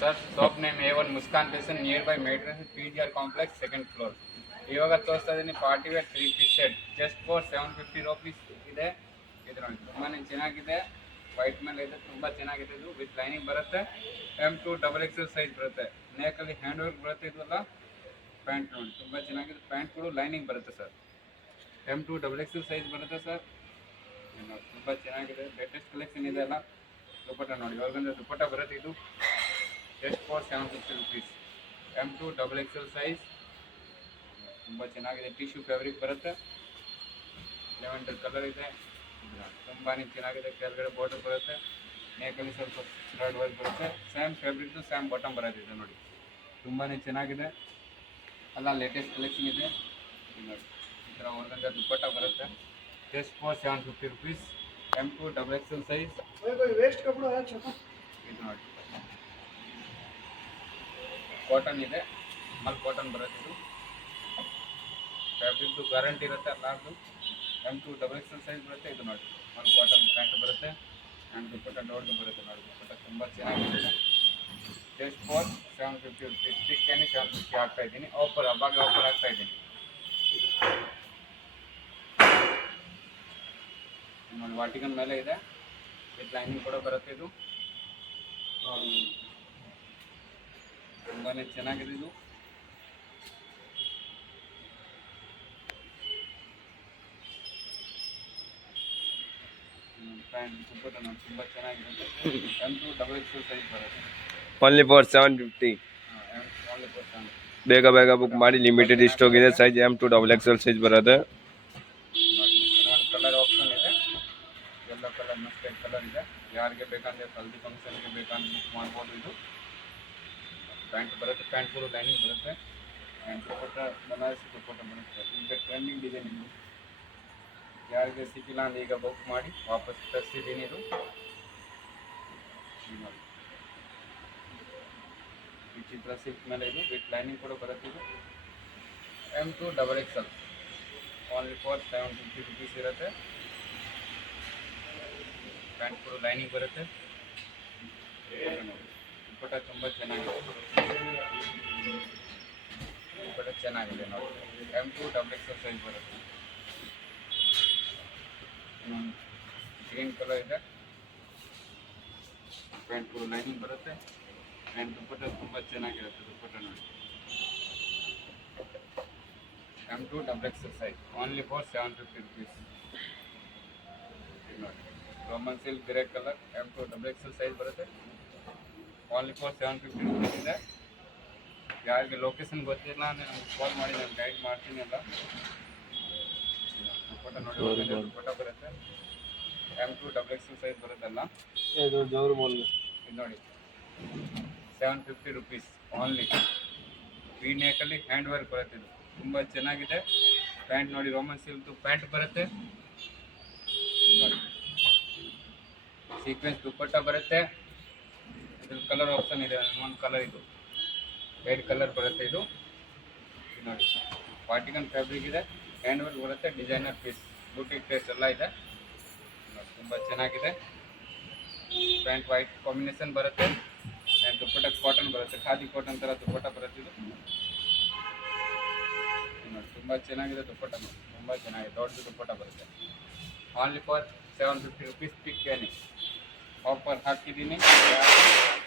Sir. Shop name A1 Muskan fashion near by modern PGR complex second floor. ಇವಾಗ ತೋರಿಸ್ತಾ ಇದ್ದೀನಿ party wear 3 piece set just for 750 rupees ಇದೆ. ಇದು ನೋಡಿ ತುಂಬಾ ಚೆನ್ನಾಗಿದೆ, ವೈಟ್ ಮೇಲೆ ಇದೆ, ತುಂಬ ಚೆನ್ನಾಗಿದೆ. ಇದು ವಿತ್ ಲೈನಿಂಗ್ ಬರುತ್ತೆ, M2 XXL ಸೈಜ್ ಬರುತ್ತೆ, ನೆಕಲ್ಲಿ ಹ್ಯಾಂಡ್ ವರ್ಕ್ ಬರುತ್ತೆ. ಇದೆಲ್ಲ ಪ್ಯಾಂಟ್ ನೋಡಿ ತುಂಬ ಚೆನ್ನಾಗಿದೆ, ಪ್ಯಾಂಟ್ ಕೂಡ ಲೈನಿಂಗ್ ಬರುತ್ತೆ ಸರ್. M2 XXL ಸೈಜ್ ಬರುತ್ತೆ ಸರ್. ತುಂಬ ಚೆನ್ನಾಗಿದೆ, ಲೇಟೆಸ್ಟ್ ಕಲೆಕ್ಷನ್ ಇದೆ ಎಲ್ಲ. ದುಪ್ಪಟ್ಟ ನೋಡಿ ಇವಾಗ ದುಪ್ಪಟ್ಟ ಬರುತ್ತೆ, ಇದು just for 750 rupees. M2 XXL size ತುಂಬ ಚೆನ್ನಾಗಿದೆ, ಟಿಶ್ಯೂ ಫ್ಯಾಬ್ರಿಕ್ ಬರುತ್ತೆ, ಲೆವೆಂಡರ್ ಕಲರ್ ಇದೆ. ತುಂಬಾ ಚೆನ್ನಾಗಿದೆ, ಕೆಳಗಡೆ ಬಾರ್ಡರ್ ಬರುತ್ತೆ, ನೆಕಲ್ಲಿ ಸ್ವಲ್ಪ ಥ್ರೆಡ್ ವರ್ಕ್ ಬರುತ್ತೆ, ಸೇಮ್ ಫ್ಯಾಬ್ರಿಕ್ದು ಸೇಮ್ ಬಾಟಮ್ ಬರುತ್ತೆ. ಇದು ನೋಡಿ ತುಂಬಾ ಚೆನ್ನಾಗಿದೆ, ಎಲ್ಲ ಲೇಟೆಸ್ಟ್ ಕಲೆಕ್ಷನ್ ಇದೆ. ನೋಡಿ ಈ ಥರ ಒಂದೊಂದು ದುಪ್ಪಟ್ಟ ಬರುತ್ತೆ, just for 750 rupees. M2 XXL size. ಇದು ನೋಡಿ ಕಾಟನ್ ಇದೆ, ಮಲ್ ಕಾಟನ್ ಬರುತ್ತೆ. ಇದು ಫ್ಯಾಬ್ರಿಕ್ದು ಗ್ಯಾರಂಟಿ ಇರುತ್ತೆ ಎಲ್ಲದು. M2 XXL ಸೈಜ್ ಬರುತ್ತೆ. ಇದು ನೋಡಿ ಮಲ್ ಕಾಟನ್ ಪ್ಯಾಂಟ್ ಬರುತ್ತೆ, ಆ್ಯಂಡ್ ದುಪ್ಪಟ್ಟ ದೊಡ್ಡದು ಬರುತ್ತೆ. ನೋಡಿ ದುಪ್ಪಟ್ಟ ತುಂಬ ಚೆನ್ನಾಗಿದೆ, ಜಸ್ಟ್ ಫಾರ್ 750 ರೂಪೀಸ್. ಪಿಕ್ಕೇನೆ 750 ಆಗ್ತಾ ಇದ್ದೀನಿ, ಆಫರ್ ಹಬ್ಬಗೆ ಆಫರ್ ಆಗ್ತಾ ಇದ್ದೀನಿ. ನೋಡಿ ವಾಟಿಕನ್ ಮೇಲೆ ಇದೆ, ವಿತ್ ಲೈನಿಂಗ್ ಕೂಡ ಬರುತ್ತೆ. ಇದು ತುಂಬಾ ಚೆನ್ನಾಗಿದೆ. ಇದು ಪ್ಯಾಂಟ್ ದುಪ್ಪಟ್ಟ ನೋಡಿ ತುಂಬ ಚೆನ್ನಾಗಿರುತ್ತೆ. M2 XXL ಸೈಜ್ ಬರುತ್ತೆ, ಓನ್ಲಿ ಫಾರ್ 750. Only for 750. ಬೇಗ ಬೇಗ ಬುಕ್ ಮಾಡಿ, ಲಿಮಿಟೆಡ್ ಸ್ಟಾಕ್ ಇದೆ. ಸೈಜ್ M2 XXL ಸೈಜ್ ಬರುತ್ತೆ. ಒಂದು ಕಲರ್ ಆಪ್ಷನ್ ಇದೆ, ಎಲ್ಲೋ ಕಲರ್ ಮಸ್ಟರ್ಡ್ ಕಲರ್ ಇದೆ. ಯಾರಿಗೆ ಬೇಕಂದ್ರೆ ಹಲ್ದಿ ಫಂಕ್ಷನ್ಗೆ ಬೇಕಂದ್ರೆ ಬುಕ್ ಮಾಡ್ಬೋದು. ಇದು ಪ್ಯಾಂಟ್ ಬರುತ್ತೆ, ಪ್ಯಾಂಟ್ ಕೂಡ ಲೈನಿಂಗ್ ಬರುತ್ತೆ, ಆ್ಯಂಡ್ ದುಪ್ಪಟ್ಟ ಬನಾರಸಿ ದುಪ್ಪಟ್ಟ ಬರುತ್ತೆ. ಈಗ ಟ್ರೆಂಡಿಂಗ್ ಡಿಸೈನ್ ಇದು, ಯಾರಿಗೆ ಸಿಕ್ಕಿಲ್ಲ ಅಂದರೆ ಈಗ ಬುಕ್ ಮಾಡಿ ವಾಪಸ್ ತರಿಸಿದ್ದೀನಿ. ಇದು ವಿಚಿತ್ರ ಸಿಲ್ಕ್ ಮೇಲೆ ಇದು ವಿತ್ ಲೈನಿಂಗ್ ಕೂಡ ಬರುತ್ತೆ. ಇದು M2 XXL only for 750 rupees ಇರುತ್ತೆ. ಪ್ಯಾಂಟ್ ಕೂಡ ಲೈನಿಂಗ್ ಬರುತ್ತೆ. ದುಪ್ಪಟ್ಟ ತುಂಬ ಚೆನ್ನಾಗಿದೆ, ದುಪ್ಪಟ್ಟ ಚೆನ್ನಾಗಿದೆ ನೋಡಿ. M2 XXL ಸೈಜ್ ಬರುತ್ತೆ. ಗ್ರೀನ್ ಕಲರ್ ಇದೆ, ಪ್ಯಾಂಟ್ ಕೂಡ ಲೈನಿಂಗ್ ಬರುತ್ತೆ, ಆ್ಯಂಡ್ ದುಪ್ಪಟ್ಟ ತುಂಬ ಚೆನ್ನಾಗಿರುತ್ತೆ. ದುಪ್ಪಟ್ಟ ನೋಡಿ M2 XXL size only for 750 rupees. ನೋಡಿ Roman silk grey colour M2 XXL size ಬರುತ್ತೆ, ಓನ್ಲಿ ಫಾರ್ 750 ರೂಪೀಸ್ ಇದೆ. ಯಾರಿಗೆ ಲೊಕೇಶನ್ ಗೊತ್ತಿಲ್ಲ ಅಂದರೆ ನಮ್ಗೆ ಕಾಲ್ ಮಾಡಿ, ನಾನು ಗೈಡ್ ಮಾಡ್ತೀನಿ ಎಲ್ಲ. ದುಪ್ಪಟ್ಟ ನೋಡಿ ದುಪ್ಪಟ್ಟ ಬರುತ್ತೆ, M2 XXL ಸೈಜ್ ಬರುತ್ತಲ್ಲ. ಇದು ನೋಡಿ 750 ರೂಪೀಸ್ ಓನ್ಲಿ. ವಿ ನೆಕಲ್ಲಿ ಹ್ಯಾಂಡ್ ವರ್ಕ್ ಬರುತ್ತೆ. ಇದು ತುಂಬ ಚೆನ್ನಾಗಿದೆ. ಪ್ಯಾಂಟ್ ನೋಡಿ ರೋಮನ್ ಸಿಲ್ಕ್ ಪ್ಯಾಂಟ್ ಬರುತ್ತೆ, ನೋಡಿ ಸೀಕ್ವೆನ್ಸ್ ದುಪ್ಪಟ್ಟ ಬರುತ್ತೆ. ಇದ್ರ ಕಲರ್ ಆಪ್ಷನ್ ಇದೆ, ಒಂದು ಕಲರ್ ಇದು ರೆಡ್ ಕಲರ್ ಬರುತ್ತೆ. ಇದು ನೋಡಿ ವಾಟಿಕನ್ ಫ್ಯಾಬ್ರಿಕ್ ಇದೆ, ಹ್ಯಾಂಡ್ ವರ್ಕ್ ಬರುತ್ತೆ, ಡಿಸೈನರ್ ಪೀಸ್, ಬೂಟಿಕ್ ಟೇಸ್ಟ್ ಎಲ್ಲ ಇದೆ. ನೋಡಿ ತುಂಬ ಚೆನ್ನಾಗಿದೆ. ಪ್ಯಾಂಟ್ ವೈಟ್ ಕಾಂಬಿನೇಷನ್ ಬರುತ್ತೆ, ಆ್ಯಂಡ್ ದುಪ್ಪಟ್ಟ ಕಾಟನ್ ಬರುತ್ತೆ, ಖಾದಿ ಕಾಟನ್ ಥರ ದುಪ್ಪಟ್ಟ ಬರುತ್ತೆ. ಇದು ನೋಡಿ ತುಂಬ ಚೆನ್ನಾಗಿದೆ. ದುಪ್ಪಟ್ಟ ನೋಡಿ ತುಂಬ ಚೆನ್ನಾಗಿದೆ, ದೊಡ್ಡ ದುಪ್ಪಟ್ಟ ಬರುತ್ತೆ. Only for 750 rupees. ಪಿಕ್ ಏನಿ ಆಫರ್ ಹಾಕಿದ್ದೀನಿ,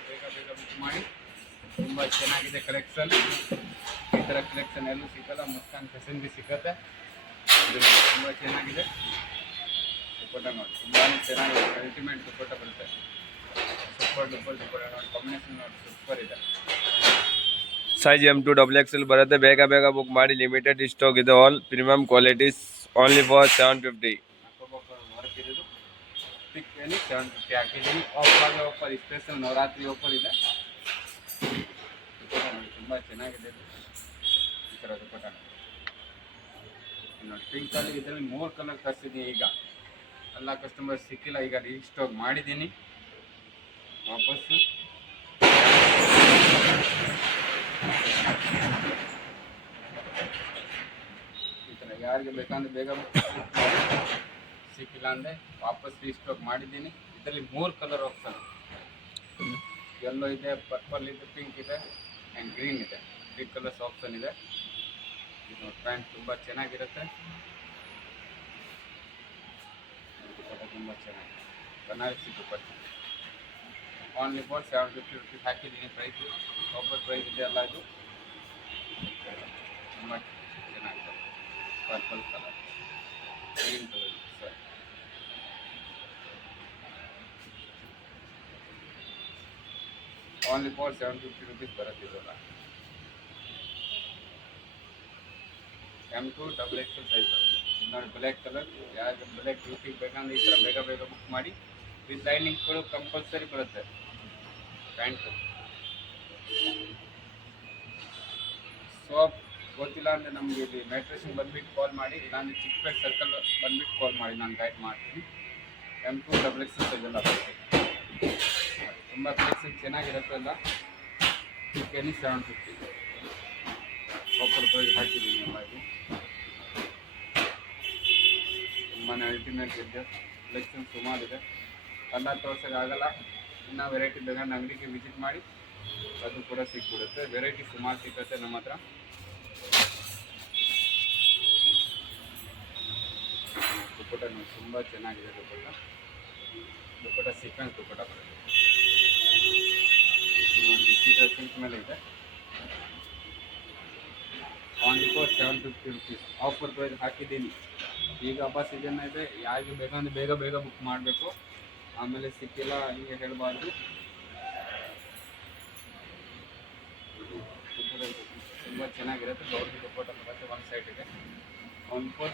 ಬೇಗ ಬೇಗ ಬುಕ್ ಮಾಡಿ. ತುಂಬ ಚೆನ್ನಾಗಿದೆ ಕಲೆಕ್ಷನ್, ಈ ಥರ ಕಲೆಕ್ಷನ್ ಎಲ್ಲೂ ಸಿಕ್ಕಲ್ಲ, ಮುಸ್ಕಾನ್ ಫ್ಯಾಷನ್ಗೆ ಸಿಕ್ಕತ್ತೆ. ಇದು ತುಂಬ ಚೆನ್ನಾಗಿದೆ. ದುಪ್ಪಟ್ಟ ನೋಡಿ ತುಂಬಾ ಚೆನ್ನಾಗಿದೆ, ಅಲ್ಟಿಮೇಟ್ ದುಪ್ಪಟ್ಟ ಬರುತ್ತೆ. ಸೂಪರ್ ದುಪ್ಪಟ್ಟ ನೋಡಿ, ಕಾಂಬಿನೇಷನ್ ನೋಡಿ ಸೂಪರ್ ಇದೆ. ಸೈಜ್ M2 XXL ಬರುತ್ತೆ, ಬೇಗ ಬೇಗ ಬುಕ್ ಮಾಡಿ, ಲಿಮಿಟೆಡ್ ಸ್ಟಾಕ್ ಇದೆ. All premium qualities only for 750. Work ಇರೋದು ಪಿಕ್ ಏನಿ 750 ಹಾಕಿದ್ದೀನಿ. ಆಫರ್ ಸ್ಪೆಷಲ್ ನವರಾತ್ರಿ ಆಫರ್ ಇದೆ. ದುಪ್ಪಟ್ಟ ನೋಡಿ ತುಂಬ ಚೆನ್ನಾಗಿದೆ. ಈ ಥರ ದುಪ್ಪಟ್ಟ ನೋಡಿ ಪಿಂಕಲ್ಲಿ ಇದರಲ್ಲಿ 3 ಕಲರ್ ತರಿಸಿದ್ದೀನಿ. ಈಗ ಎಲ್ಲ ಕಸ್ಟಮರ್ ಸಿಕ್ಕಿಲ್ಲ, ಈಗ ರೀಸ್ಟಾಕ್ ಮಾಡಿದ್ದೀನಿ ವಾಪಸ್ಸು. ಈ ಥರ ಯಾರಿಗೆ ಬೇಕಂದ್ರೆ ಬೇಗ ಸಿಕ್ಕಿಲ್ಲ ಅಂದರೆ ವಾಪಸ್ ರೀಸ್ಟಾಕ್ ಮಾಡಿದ್ದೀನಿ. ಇದರಲ್ಲಿ 3 ಕಲರ್ ಆಪ್ಷನ್, ಯೆಲ್ಲೋ ಇದೆ, ಪರ್ಪಲ್ ಇದೆ, ಪಿಂಕ್ ಇದೆ ಆ್ಯಂಡ್ ಗ್ರೀನ್ ಇದೆ. 3 ಕಲರ್ಸ್ ಆಪ್ಷನ್ ಇದೆ. ಇದು ಪ್ಯಾಂಟ್ ತುಂಬ ಚೆನ್ನಾಗಿರುತ್ತೆ. ದುಪ್ಪಟ್ಟ ತುಂಬ ಚೆನ್ನಾಗಿದೆ. ಬನಾರಸಿ ದುಪ್ಪಟ್ಟ ಓನ್ಲಿ ಫಾರ್ 750 ರುಪೀಸ್ ಹಾಕಿದ್ದೀನಿ ಪ್ರೈಸು. ಆಫರ್ ಪ್ರೈಸ್ ಇದೆ ಅಲ್ಲ ಇದು. ತುಂಬ ಚೆನ್ನಾಗಿದೆ. Purple colour, green colour sir. Only for 750 rupees ಬರುತ್ತೆ ಇದೆಲ್ಲ. M2 XXL ಸೈಜ್ ಬರುತ್ತೆ. ನೋಡಿ ಬ್ಲ್ಯಾಕ್ ಕಲರ್, ಯಾರು ಬ್ಲ್ಯಾಕ್ ಡ್ಯೂಟಿಗೆ ಬೇಕಂದ್ರೆ ಈ ಥರ ಬೇಗ ಬೇಗ ಬುಕ್ ಮಾಡಿ. ವಿತ್ ಲೈನಿಂಗ್ಗಳು ಕಂಪಲ್ಸರಿ ಬರುತ್ತೆ ಪ್ಯಾಂಟು. ಶಾಪ್ ಗೊತ್ತಿಲ್ಲ ಅಂದರೆ ನಮಗೆ ಇಲ್ಲಿ ಮೆಟ್ರಿಷನ್ ಬಂದುಬಿಟ್ಟು ಕಾಲ್ ಮಾಡಿ, ಇಲ್ಲಾಂದರೆ ಚಿಕ್ಕಪೇಟೆ ಸರ್ಕಲ್ ಬಂದುಬಿಟ್ಟು ಕಾಲ್ ಮಾಡಿ, ನಾನು ಗೈಡ್ ಮಾಡ್ತೀನಿ. M2 XXL ಸೈಜೆಲ್ಲ ಬರುತ್ತೆ. ತುಂಬ ಕಲೆಕ್ಷನ್ ಚೆನ್ನಾಗಿರುತ್ತೆ ಎಲ್ಲ. ಚಿಕನಿ 750 ಆಫರ್ ಪ್ರೈಸ್ ಹಾಕಿದ್ದೀನಿ ಎಲ್ಲ. ಇದು ತುಂಬಾ ಅಲ್ಟಿಮೇಟ್ ಇದೆ. ಕಲೆಕ್ಷನ್ ಸುಮಾರಿದೆ, ಎಲ್ಲ ತೋರ್ಸೋಕ್ಕಾಗಲ್ಲ. ಇನ್ನೂ ವೆರೈಟಿ ಬೇಕಂದ್ರೆ ಅಂಗಡಿಗೆ ವಿಸಿಟ್ ಮಾಡಿ, ಅದು ಕೂಡ ಸಿಕ್ಬಿಡುತ್ತೆ. ವೆರೈಟಿ ಸುಮಾರು ಸಿಗುತ್ತೆ ನಮ್ಮ ಹತ್ರ. ದುಪ್ಪಟ್ಟ ನೋಡಿ ತುಂಬ ಚೆನ್ನಾಗಿದೆ. ದುಪ್ಪಟ್ಟ ಸೀಕ್ವೆನ್ಸ್ ದುಪ್ಪಟ್ಟ ಬರುತ್ತೆ. ಸಿಲ್ಕ್ ಮೇಲೆ ಇದೆ. Only for 750 rupees offer price ಹಾಕಿದ್ದೀನಿ. ಈಗ ಹಬ್ಬ ಸೀಸನ್ ಇದೆ, ಯಾರಿಗೆ ಬೇಕಂದ್ರೆ ಬೇಗ ಬೇಗ ಬುಕ್ ಮಾಡಬೇಕು, ಆಮೇಲೆ ಸಿಕ್ಕಿಲ್ಲ ಹೀಗೆ ಹೇಳಬಾರ್ದು. ತುಂಬ ಚೆನ್ನಾಗಿರುತ್ತೆ. ದೊಡ್ಡ ದುಪ್ಪಟ್ಟ ಬರುತ್ತೆ, 1 ಸೈಡ್ ಇದೆ. Only for